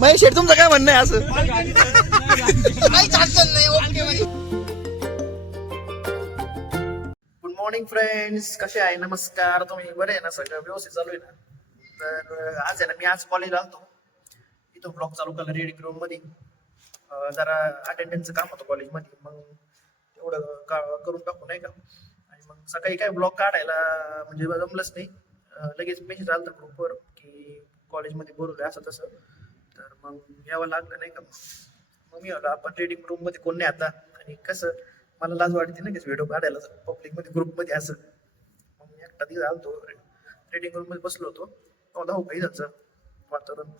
महेश शेठ तुमचं काय म्हणणं आहे असं? काहीच अडचण नाही. ओके. गुड मॉर्निंग फ्रेंड्स, कसे आहे? नमस्कार. तुम्ही बरे आहे ना? सगळं व्यवस्थित चालू आहे ना? तर आज आहे ना, मी आज कॉलेजला आलतो. इथून ब्लॉग चालू केला रीडिंग रूम मध्ये. जरा अटेंडन्सचं काम होतं कॉलेजमध्ये, मग तेवढं करून टाकू नाही का. आणि मग सकाळी काय ब्लॉग काढायला म्हणजे जमलंच नाही. लगेच मेसेज आला होता ग्रुपवर की कॉलेजमध्ये बोलवलं असं तसं. तर मग यावं लागलं नाही का. मग मी आलो, आपण रीडिंग रूम मध्ये कोण नाही आता. आणि कसं मला लाज वाटते ना की व्हिडिओ काढायला पब्लिक मध्ये ग्रुप मध्ये असं. मग मी एकटा तिथे आलतो, रीडिंग रूम मध्ये बसलो होतो. धावपळी झालं वातावरण.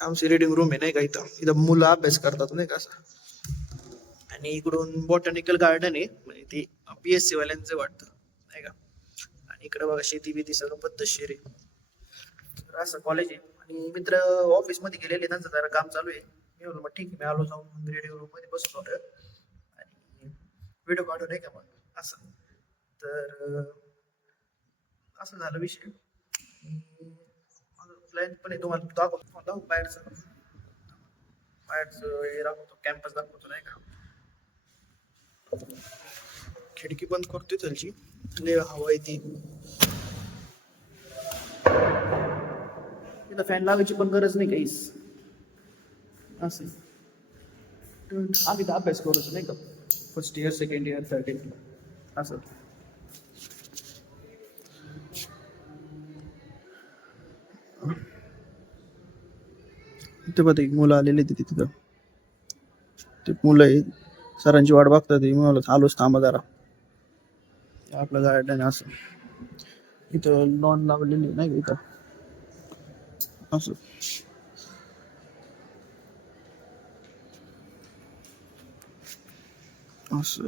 आमची रीडिंग रूम आहे नाही का, इथं मुलं अभ्यास करतात नाही का असं. आणि इकडून बॉटॅनिकल गार्डन आहे, म्हणजे ती BSc वाल्यांचं वाटतं नाही का. आणि इकडे बघा शेती बिती सगळं पद्धतशीर आहे. तर असं कॉलेज आहे. आणि मित्र ऑफिस मध्ये गेलेले, त्यांचं जरा काम चालू आहे. मी म्हणलो मग ठीक आहे, मी आलो जाऊन रीडिंग रूम मध्ये बसलो होतो आणि व्हिडिओ काढू नाही का मग असं. तर असं झालं विषय. प्लॅन पण आहे, तुम्हाला दाखवतो बाहेरचं हे दाखवतो, कॅम्पस दाखवतो नाही का. खिडकी बंद करतोय त्याची, लय हवा येते. तिथं फॅन लावायची पण गरज नाही काहीच. असं आम्ही तर अभ्यास करूच नाही का, first year, second year, third year असं. ते बघा मुलं आलेली तिथं. ते मुलं आहे, सरांची वाट बघतात. मला आलोच, थांबा जरा. आपलं गार्डन असं, इथं लॉन लावलेली नाही का इथं असं. असं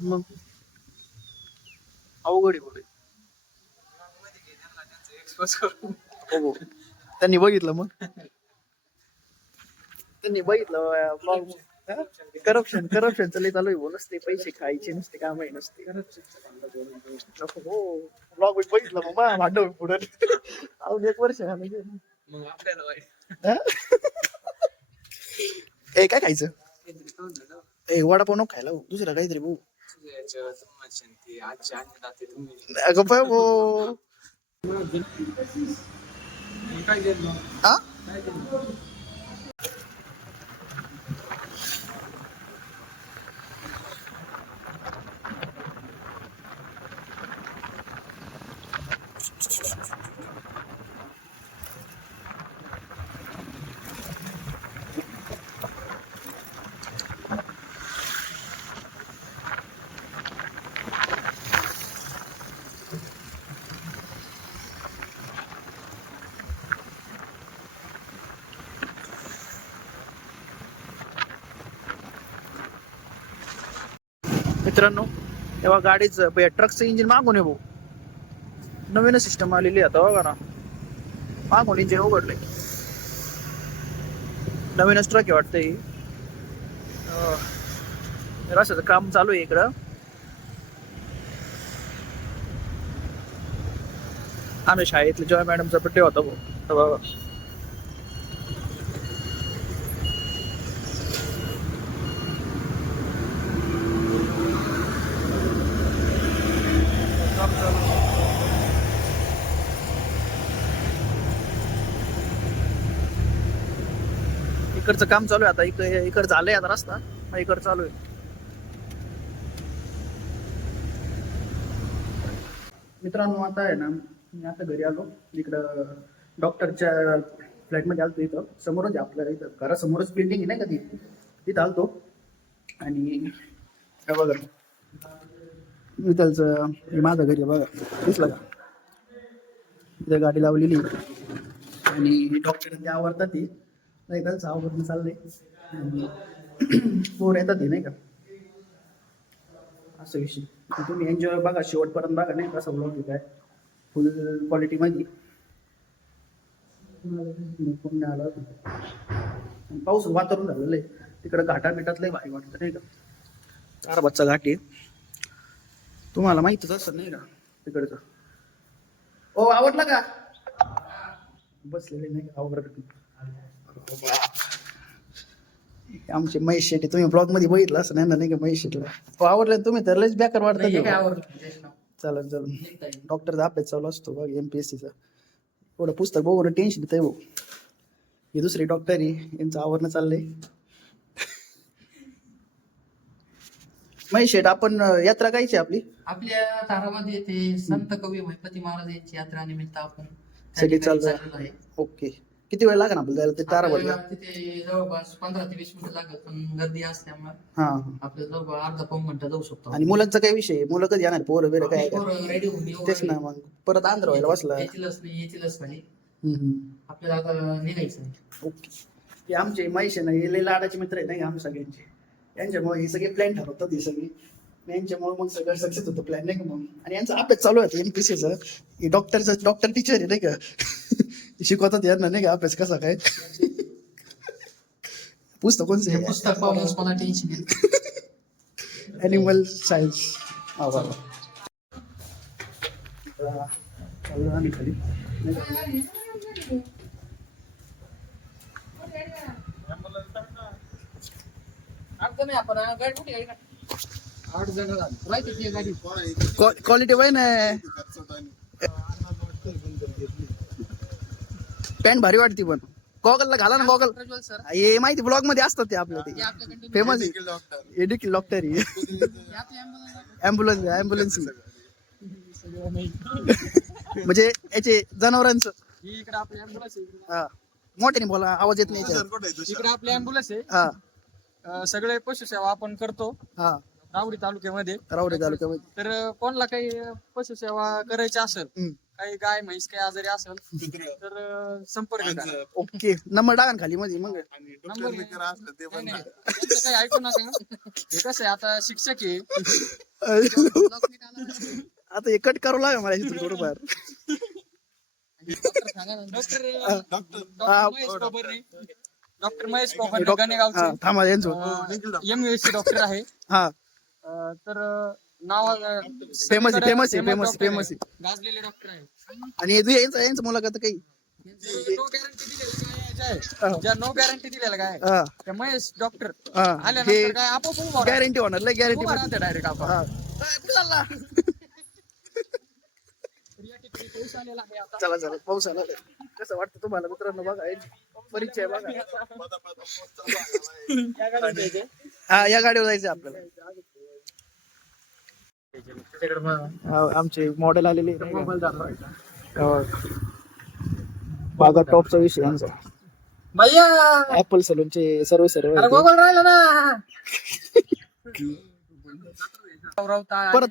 मग अवघड आहे पुढे. हो, त्यांनी बघितलं मग त्यांनी बघितलं ब्लॉग. करप्शन लय चालू आहे भाऊ. नसते पैसे खायचे, नसते कामही नसते. हो, ब्लॉग बघितलं मग मला भांडव पुढे. अजून 1 वर्ष म्हणजे मग आपल्याला ए काय खायचं? ए वडापाव नको खायला भाऊ, दुसरं काहीतरी भाऊ. अगं बाय भाऊ. हा मित्रांनो, तेव्हा गाडीचं ट्रकचं इंजिन मागून आहे भाऊ. नवीनच सिस्टम आलेली आता बघा ना, मागून इंजिन उघडलंय. नवीनच ट्रक आहे वाटतंय. रस्त्याचं काम चालू आहे इकडं. आम्ही शाळेतले जॉय मॅडमचा बड्डे होता भाऊ, तेव्हा इकडचं काम चालू आहे आता. इकडं झालंय आता रस्ता, मग इकडं चालू आहे. मित्रांनो आता आहे ना, मी आता घरी आलो. इकडं डॉक्टरच्या फ्लॅटमध्ये आलतो. इथं समोरच आहे आपल्या, इथं घरासमोरच बिल्डिंग आहे नाही का ती, तिथं आलतो. आणि हे बघा इथलचं हे माझं घरी आहे बघा, दिसलं का? इथं गाडी लावलेली आणि डॉक्टर ते आवडतात ती नाही, त्यांचं आवडणं चाललंय. पोर येतात ते नाही का, असं विषय. तुम्ही एन्जॉय बघा, शेवटपर्यंत बघा, नाही कसं ब्लॉग आहे काय फुल क्वालिटी मध्ये. कोण नाही आला. पाऊस वातावरण झालेलं आहे तिकडं, घाटा बिटातलंही भारी वाटतं नाही का. ताराबादचा घाट आहे, तुम्हाला माहितच असं नाही का तिकडचं. ओ आवडला का? बसलेले नाही का आवडत. आमचे महेश शेट्टी, तुम्ही ब्लॉग मध्ये बघितलं असं नाही का महेश शेट्टीला. हो आवडलं तुम्ही तर लयच बेकार वाटतं. चालेल चालेल. डॉक्टरचा अभ्यास चालू असतो बघ MPSCचा. एवढं पुस्तक बघून टेन्शन येतंय भाऊ. हे दुसरे डॉक्टर आहे, यांचं आवरणं चाललंय. महेश शेट, आपण यात्रा कायची आपली? आपल्या तारामध्ये ते संत कवी महिपती महाराज यांची यात्रा निमित्त आपण त्या सगळे ठिकाणी चालू चाललेलो आहे. ओके. किती वेळ लागेल आपल्याला जायला ते ताराबादला? आपल्याला तिथे जवळपास 15 ते 20 मिनिटं लागत, पण गर्दी असल्यामुळे हा. आपल्याला जवळपास अर्धा पाऊण घंटा जाऊ शकतो. आणि मुलांचा काय विषय? मुलं कधी येणार? पोरं बिरं काय? रेडी होऊन येऊ तेच ना, मग परत आंध्र व्हायला बसला. याची लस नाही, याची लस झाली, हम्म. आपल्याला आता निघायचं आहे. ओके. हे आमचे महेश आहे ना, हे लय लाडाचे मित्र आहेत नाही आम सगळ्यांचे. यांच्यामुळे हे सगळे प्लॅन ठरवतात हे सगळे. यांच्यामुळे मग सगळं सक्सेस होतं प्लॅन नाही का मग. आणि यांचा अभ्यास चालू आहे MPSCचा. हे डॉक्टर टीचर आहे नाही का. शिकवतात यांना नाही का अभ्यास कसा काय. पुस्तक कोणचं हे आहे? पुस्तक पाहूनच मला टेन्शन येतं. Animal science. चालू आम्ही खाली नाही का. क्वालिटी वाईन आहे. पॅन्ट भारी वाटते पण. गॉगलला घाला ना गॉगल. हे माहिती ब्लॉग मध्ये असतात ते आपल्या ते फेमस आहे. देखील डॉक्टर ॲम्ब्युलन्स म्हणजे याचे जनावरांचं. हा मोठ्याने बोला, आवाज येत नाही याच्यात. इकडे आपली अँब्युलन्स आहे. हा सगळे पशुसेवा आपण करतो हा. रावडी तालुक्यामध्ये. रावडे तालुक्यामध्ये. तर कोणाला काही पशुसेवा करायची असेल, हम्म. काही गाय म्हैस काही आजारी असेल तर संपर्क करा. ओके. नंबर टाका ना खाली मध्ये मग. नंबर नाही, नाही. त्यांचं काही ऐकू नका. हे कसं आहे, आता शिक्षक आहे. आता हे कट करू लागा मला इथून थोडंफार. डॉक्टर महेश पोखंडे गणेगावचे थांबा यांचं. MUSC डॉक्टर आहे. हा तर नाव फेमस आहे. गाजलेले डॉक्टर आहे. आणि यांचं मुलाखत काही नो गॅरंटी दिलेलं काय हा त्या महेश डॉक्टर हा. आल्यानंतर काय आपोआप उभा गॅरंटी होणार लय गॅरंटी. राहते डायरेक्ट आपण. हा. चालला. पाऊस आलेला आहे आता. चला पाऊस आला. कसं वाटतं तुम्हाला मित्रांनो? बघा परिचय बघा. हा या गाडीवर जायचं आपल्याला. आमचे मॉडेल आलेले बागा टॉपचा विषय यांचा. ऍपल सलूनचे सर्व राहिला ना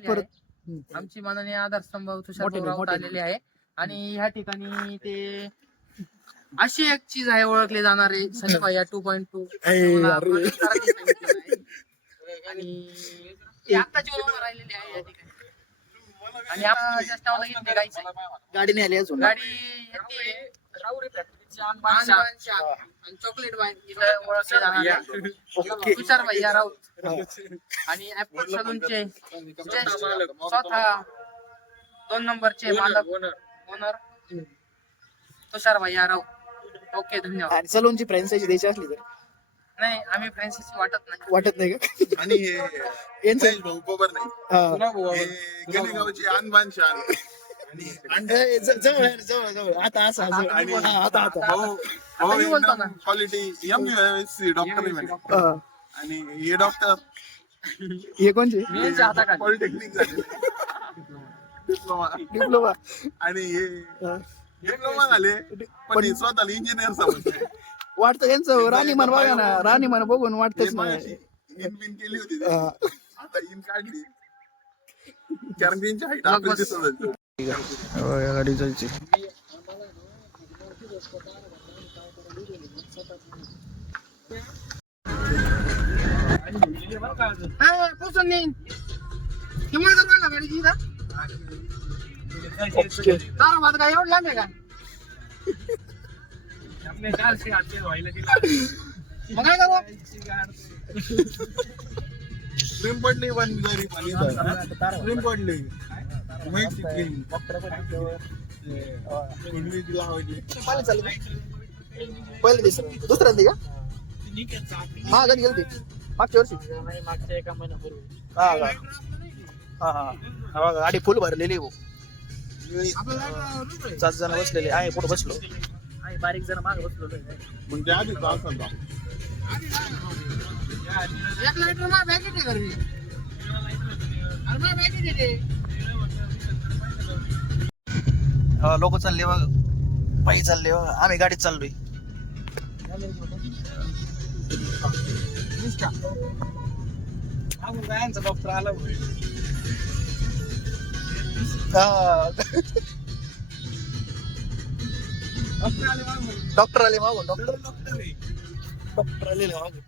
परत आमची माननीय आधारस्तंभ तुषार मोठे राऊत आलेले आहे. आणि ह्या ठिकाणी ते अशी एक चीज आहे ओळखले जाणारे संजय 2.2. आणि ते आत्ताची ओळख राहिलेली आहे या ठिकाणी. आणि आपण just now लगेच निघायचं आहे. गाडी नाही आली अजून. गाडी येते राऊरी फॅक्टरीची आणि चॉकलेट वाईन इथं ओळखले जाणारे ओके. तुषार भैया राऊत आणि ऍपल सलूनचे स्वतः 2 नंबरचे मालक ओनर तुषार भैया राऊत. ओके धन्यवाद. आणि सलूनची फ्रँचायझी द्यायची असली तर नाही, आम्ही फ्रान्सिसची वाटत नाही का? आणि यांचं भाऊ कोबर नाही हा. गणेगावची आणबान शान जवळ आता असं आणि आता भाऊ मी बोलतो ना. क्वालिटी MUSC डॉक्टर हा. आणि हे डॉक्टर हे कोणचे? पॉलिटेक्निक झाले डिप्लोमा. आणि हे डिप्लोमा झाले पण हे स्वतःला इंजिनियर समजते. वाटतं यांचं राणीमान बघा ना, राणीमान बघून वाटतच नाही. इन केली होती हा. आता इन काढली कारण त्यांची हाईट आपल्याला दिसत होती. गाडी जायची. किंमत जर ना गाडीची ना तारा भात काय एवढं लांब आहे का मग काय करू क्रीम पडली पण जरी क्रीम पडली माहिती क्रीम पूर्वी लावायची पाणी चाललं पहिलं दुसऱ्यांदी का हा कधी गेलती मागच्या वर्षी मागच्या एका महिन्यापूर्वी हा का हा हा हा बघा गाडी फुल भरलेली आहे भाऊ. 7 जण बसलेले आहे पुढे बसलो आणि बारीक जण मागे बसलो म्हणजे आधी तास होता. एक लिटर ना पॅकेट आहे घरी अरे ना पॅकेट आहे लोक चालले बघ पायी चालले बघ आम्ही गाडीत चाललोय डॉक्टर आला डॉक्टर आले मागून डॉक्टर आलेले मागून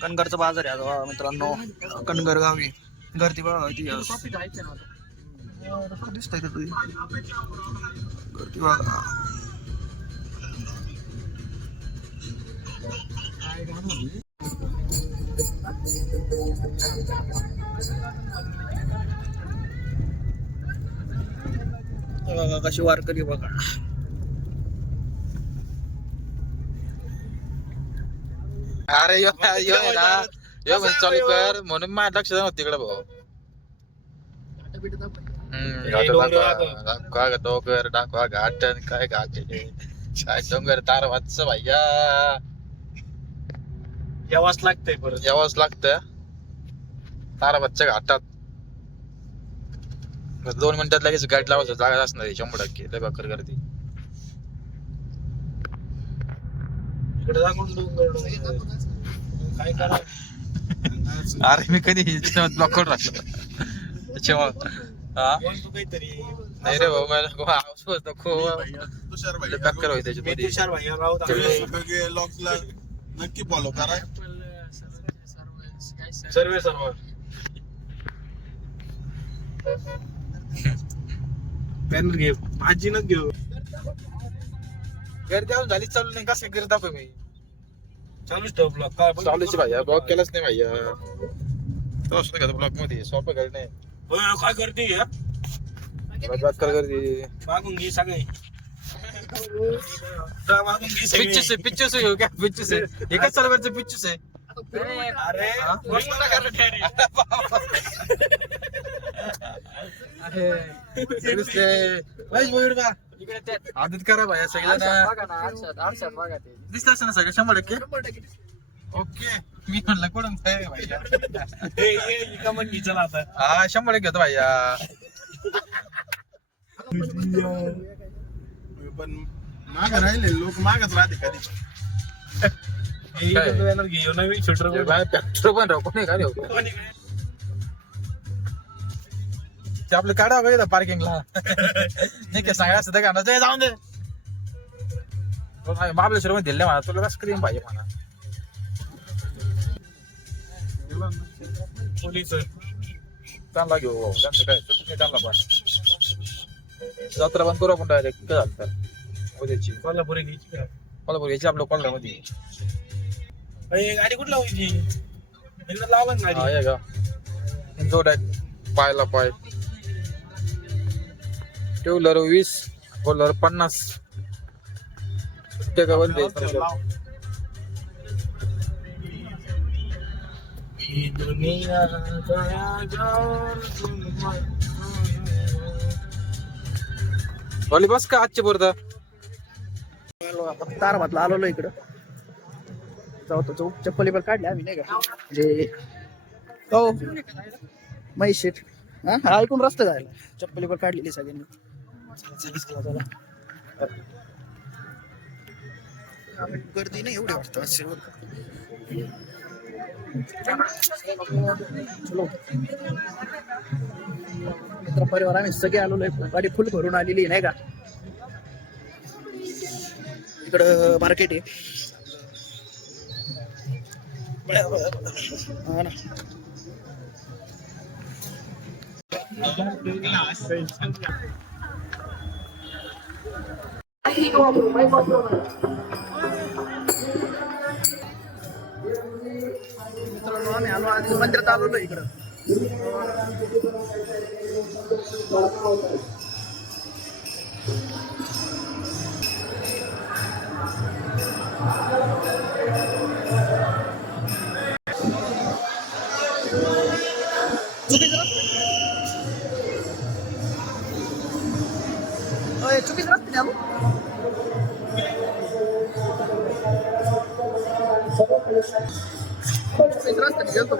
कणगरचा बाजार आहे आता मित्रांनो कणगर गावी गर्दी बघा ती दिसतंय का तुझी गर्दी बघा बघा कशी वारकरी बघा अरे यो आहे ना यो म्हणजे चालू कर म्हणून माझ्या लक्ष नव्हतं तिकडे भाऊ दाखवा डोंगर दाखवा घाट आणि काय घाट आहे. काय डोंगर तार वाच भैया यावाच लागतंय परत यावंच लागतं ताराबादच्या घाटात 2 मिनिटात लगेच गाडी लावायचं जागा असणार 100% लय बकर गर्दी इकडे दाखवून डोंगर काय करा अरे मी कधी ब्लॉक करून राखलं त्याच्यामुळे हा तू काहीतरी नाही रे भाऊ मला आवाज नको तुषार भाई बॅकर होईल त्याच्यामध्ये तुषार भाई राऊत लॉक्सला नक्की फॉलो करा सर्वे सर्व पॅनल घे भाजी न घेऊ गर्दी अजून झालीच चालू नाही कसं गर्दी दाखव मी चालूच ठेव ब्लॉक काय चालूच भैया ब्लॉक केलाच नाही भैया तो सुद्धा घेतो ब्लॉक मध्ये सोपं गाडी नाही काय करते या बॅकर गर्दी मागून घे सगळे मागून घे सगळे. पिच्चूस घेऊ क्या पिच्चूस आहे एकाच चालवायचं पिच्चूस आहे अरे मस्त करत आहे रे. आदित करा भाया सगळ्यांना दिसत असं ना सगळं 100% ओके मी म्हणलं कोण भैया हे कमेंट घे चला आता हा 100% घेतो भैया पण माग राहिले लोक मागच राहते कधी हे इकडे बॅनर घे नवीन शूटर पेट्रोल पण राहू कोणी गाडी होतो ते आपलं काढा बघा पार्किंगला नाही काय सांगायला असतं का ते जाऊन दे महाबळेश्वर मध्ये दिले म्हणा तुला कसं क्रीम पाहिजे म्हणा पोलीस चांगला घेऊ त्यांचं काय तुम्ही चांगला पण जत्रा बंद करू आपण डायरेक्ट काय झालं तर उद्याची कोल्हापुरी घ्यायची का कोल्हापूर यायची आपल्या कोल्हामध्ये अरे गाडी कुठला होती एकदा लावा ना हा गाडी ये का जोड पायला pi two wheeler 20 four wheeler 50 का बंद ही दुनिया वाली बस का आजचे पुरता तारभातला आलो इकडं जाऊ तो चौक चप्पली पण काढली आम्ही नाही का म्हणजे हो महेश शेठ हा ऐकून रस्ता जायला चप्पली पण काढलेली सगळ्यांनी चला, चला, चला. गर्दी नाही एवढी वाटतं असे मित्र परिवार आम्ही सगळे आलेलो आहे. गाडी फुल भरून आलेली आहे, नाही का. इकडं मार्केट आहे. हा ना. मित्रांनो आम्ही आलो आणि मंदिरात आलेलो आहे इकडं. चुकीच रस्ते आलो. चुकीच रस्ते गेलतो.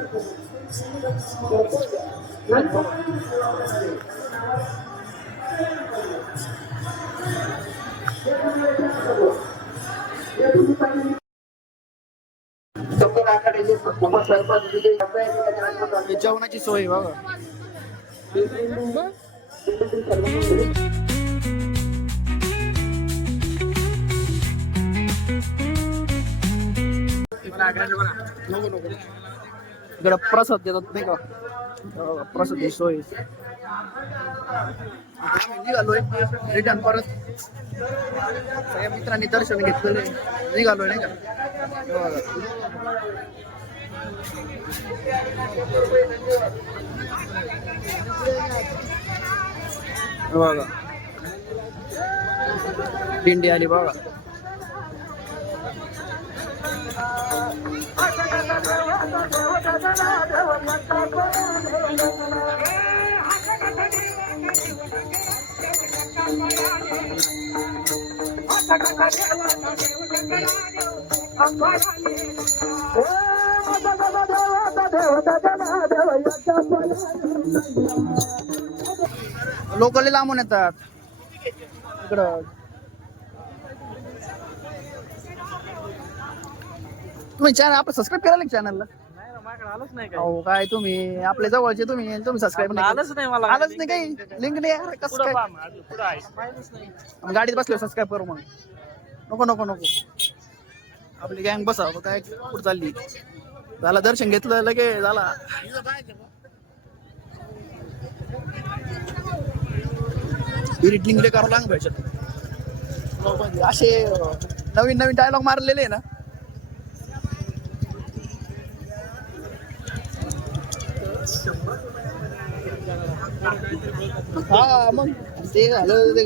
जेवणाची सोय बघा. नको नको इकडं प्रसाद देतात नाही का. प्रसाद सोय. आम्ही निघालोय रिटर्न परत. सगळ्या मित्रांनी दर्शन घेतलेलं आहे. निघालोय नाही का. बघा दिंडी आली बघा. लोक लांबून येतात इकडं. तुम्ही चॅनल आपलं सबस्क्राईब करायला चॅनलला. आलंच नाही हो काय तुम्ही आपल्या जवळचे तुम्ही सबस्क्राईब नाही. आलंच नाही मला. आलंच नाही काही लिंक नाही यार. कसं काय गाडीत बसलो सबस्क्राईब करू मग. नको नको नको आपली गँग बसा काय कुठं चालली. झाला दर्शन घेतलं लगे झाला. एडिटिंग करावं लागलं पाहिजे. असे नवीन नवीन डायलॉग मारलेले आहे ना. हा मग ते झालं ते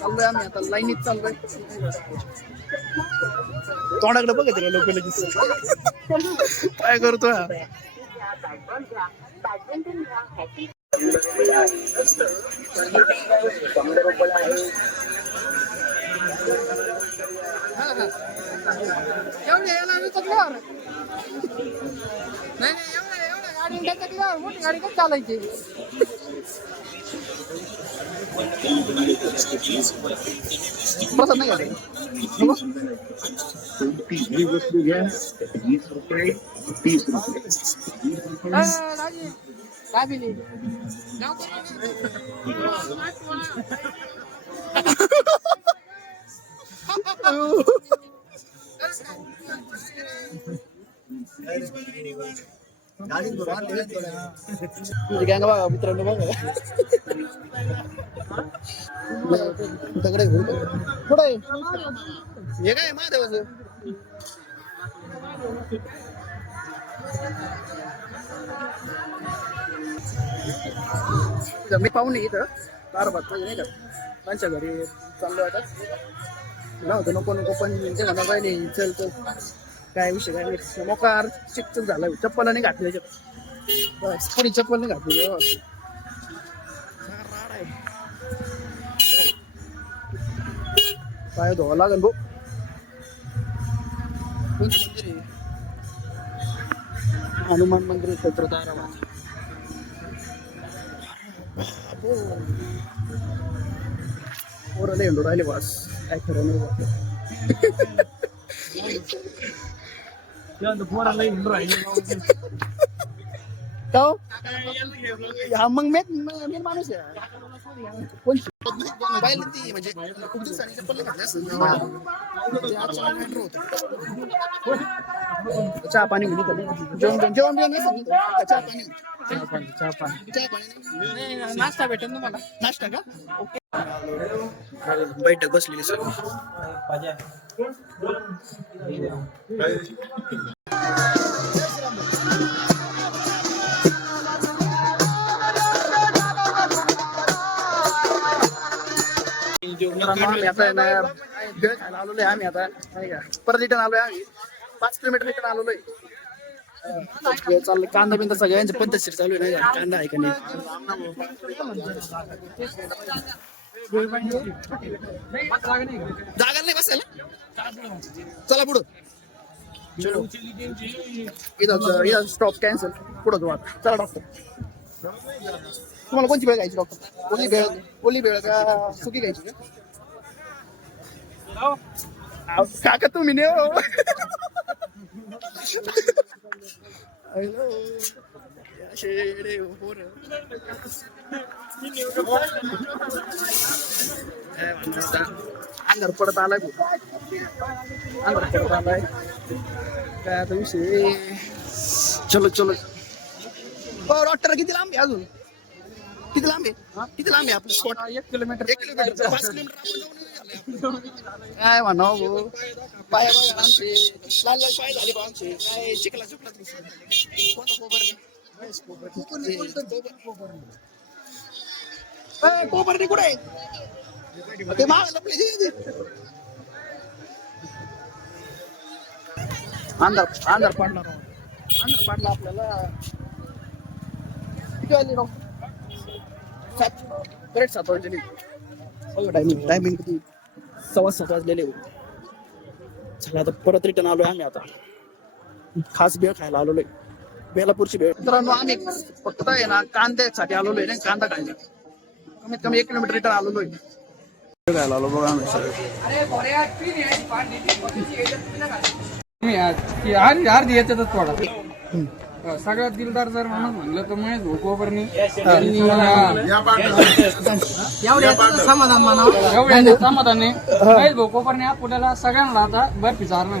चाललोय आम्ही आता लाईनीत चाललोय. तोंडाकडे बघत लोक लगेच काय करतोय. एवढे नाही एवढ्या गाडी टाकल्यावर मोठी गाडी कशी चालायची. बसत नाही गाडी. काय बिली गँग बघा मित्रांनो बघा. कुठं आहे हे काय महादेवाचं. मी पाहून इथं कारभार नाही का त्यांच्या घरी चाललो आता. नव्हतं नको नको पण ते म्हणा काय नाही चल चल काय विषय काय नाही. मोकार चिकचूक झाला. चप्पल नाही घातली त्याच्यात. बस थोडी चप्पल नाही घातली. पाय धुवा लागेल भाऊ. हनुमान मंदिर क्षेत्र ताराबाद. पोरं लय हिंडू राहिले बस काय खरं नाही बा. का हो? हा मग मेन माणूस आहे कोण बाईल ती म्हणजे खूप दिवसांनी चप्पल घातली असेल ते आजच्या मॅटर होतं. चहा पाणी घेऊन जेवण नसेल चहा पाणी नाश्ता भेटेल तुम्हाला. नाश्ता का ओके. बैठक बसलेली सगळी. आम्ही आता ना भेळ खायला आलोय आम्ही आता नाही का परत रिटर्न आलोय आम्ही 5 किलोमीटर रिटर्न आलोय. चाललं कांदा बिंदा सगळ्यांची पद्धतशीर चालू आहे नाही का कांदा आहे का नाही. जागा नाही बसायला चला पुढं. चलो इथं स्टॉप कॅन्सल पुढं जाऊ आता. चला डॉक्टर तुम्हाला कोणती भेळ घ्यायची डॉक्टर? ओली भेळ का सुकी घ्यायची का? काका तुम्ही ने अंधार पडत आलाय अंधार पडत आलाय काय आता विषय. चलो चलो हो डॉक्टर किती लांब आहे अजून? किती लांब आहे आपलं स्पॉट? 1 किलोमीटर 5 किलोमीटर काय म्हणा पाय बघा आमचे लाल लाल पाय झाले आमचे काय चिखला चुकला कोबरनी कुठे ते माग लपले. अंधार पडला आपल्याला. किती वाजले डॉक्टर? 7 वाजले. टायमिंग किती? 7:15 वाजलेले. चला आता परत रिटर्न आलोय आम्ही आता. खास भेळ खायला आलोय बेलापूरची भेळ. मित्रांनो आम्ही फक्त आहे ना कांद्यासाठी आलोय नाही कांदा खायला. कमीत कमी 1 किलोमीटर रिटर्न आलोय. खायला आलो बघा आम्ही सगळे. अर्धी याच्यातच थोडा सगळ्यात दिलदार जर म्हणलं तर महेश भाऊ कोपरनी समाधान म्हणावं एवढ्या समाधाने महेश भाऊ कोपरनी आपल्याला सगळ्यांना आता बर्फी चारणार.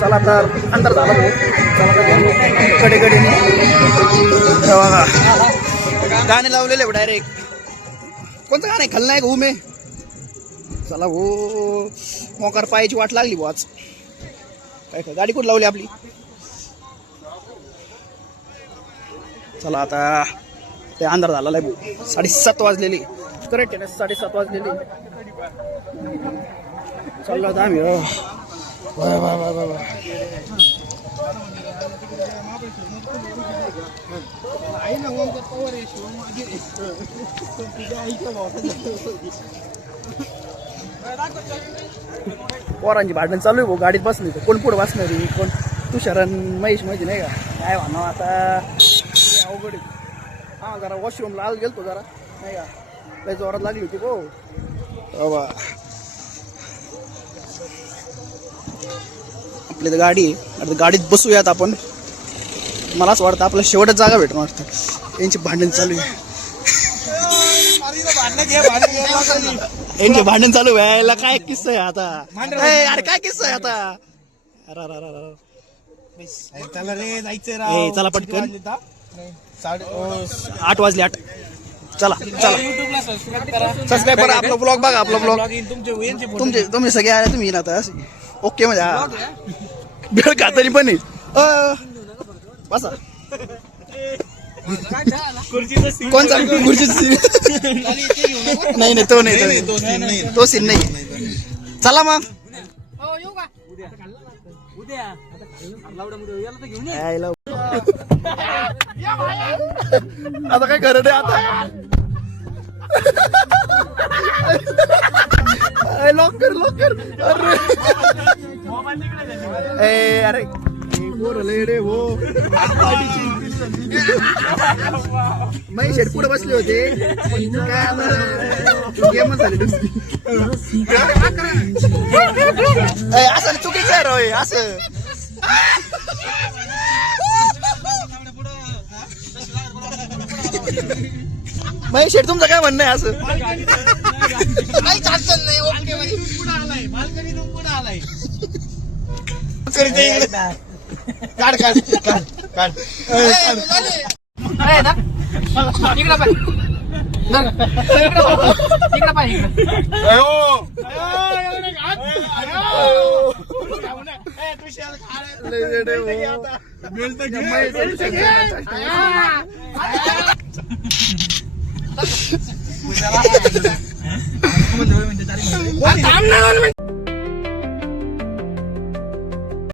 चला तर अंतर झाला कडे गाणे लावलेले डायरेक्ट. कोणतं गाणं आहे? खलनायक उमे. चला हो मोकार पायाची वाट लागली बुवाच. काय गाडी कुठं लावली आपली? चला आता ते अंधार झालेला आहे. 7:30 वाजलेली करेक्ट आहे ना? 7:30 वाजलेली. चाललो आता आम्ही. Bye bye bye bye bye. पोरांची भांडण चालू आहे भाऊ. गाडीत बसली तर कोण पुढे बसणार आहे? कोण तुषारन महेश माहिती नाही का काय म्हणा आता अवघड. हा जरा वॉशरूमला आल गेलतो जरा नाही का काही जोरात लागली होती हो बाबा. आपली तर गाडी आहे आता गाडीत बसूयात आपण. मला असं वाटतं आपल्याला शेवटच जागा भेटून वाटतं. यांची भांडण चालू आहे. यांचे भांडण चालू व्हायला काय किस्सा आहे आता? अरे काय किस्सा आहे आता? चला पटकन 8 वाजले 8. चला चला सबस्क्राईब करा. आपला ब्लॉग बघा. आपला ब्लॉग तुम्ही सगळे आले तुम्ही ना आता ओके म्हणजे भेळ खातानी पण बसा. कोणचा खुर्ची? नाही तो नाही तो सीन नाही. चला मग आता काय करत आहे आता? लॉकर अरे बोरले रे हो. महेश शेठ पुढे बसले होते काय गेमच झाली दुसरी असं चुकीचं आहे रोय असं महेश शेठ तुमचं काय म्हणणं आहे असं काहीच अडचण नाही ओके काढ काढ काढ काढ आहे ना इकडं पाय इकडं पाय म्हणजे